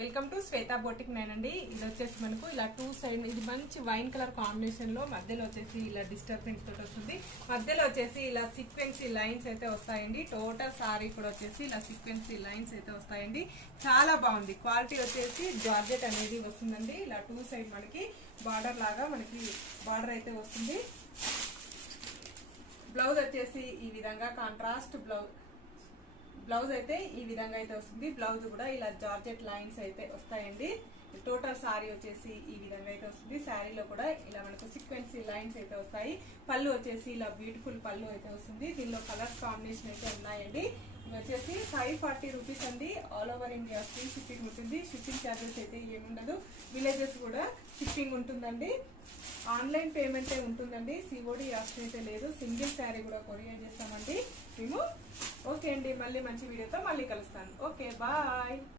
Welcome to Shweta boutique నేనండి. ఇది వచ్చేసి మనకు ఇలా టూ సైడ్ ఇది మంచి వైన్ కలర్ కాంబినేషన్ లో మధ్యలో వచ్చేసి ఇలా డిజిటల్ ప్రింట్ తోటి వస్తుంది. మధ్యలో వచ్చేసి ఇలా సీక్వెన్సీ లైన్స్ అయితే వస్తాయండి. టోటల్ సారీ కూడా వచ్చేసి ఇలా సీక్వెన్సీ లైన్స్ అయితే వస్తాయండి. చాలా బాగుంది. క్వాలిటీ వచ్చేసి జార్జెట్ అనేది వస్తుందండి. ఇలా టూ సైడ్ మనకి బార్డర్ లాగా మనకి బార్డర్ అయితే వస్తుంది. బ్లౌజ్ వచ్చేసి ఈ విధంగా కాంట్రాస్ట్ బ్లౌజ్ అయితే ఈ విధంగా అయితే వస్తుంది. బ్లౌజ్ కూడా ఇలా జార్జెట్ లైన్స్ అయితే వస్తాయండి. టోటల్ సారీ వచ్చేసి ఈ విధంగా అయితే వస్తుంది. శారీలో కూడా ఇలా మనకు సీక్వెన్సీ లైన్స్ అయితే వస్తాయి. పళ్ళు వచ్చేసి ఇలా బ్యూటిఫుల్ పళ్ళు అయితే వస్తుంది. దీనిలో కలర్స్ కాంబినేషన్ అయితే ఉన్నాయండి. ఇవి వచ్చేసి 540 రూపీస్ అండి. All over India free shipping ఉంటుంది. షిప్పింగ్ ఛార్జెస్ అయితే ఏముండదు. విలేజెస్ కూడా షిప్పింగ్ ఉంటుందండి. ఆన్లైన్ పేమెంటే ఉంటుందండి. సిఓడి ఆప్షన్ అయితే లేదు. సింగిల్ శారీ కూడా కొరియర్ చేస్తామండి మేము. ఓకే అండి, మళ్ళీ మంచి వీడియోతో మళ్ళీ కలుస్తాను. Okay, bye.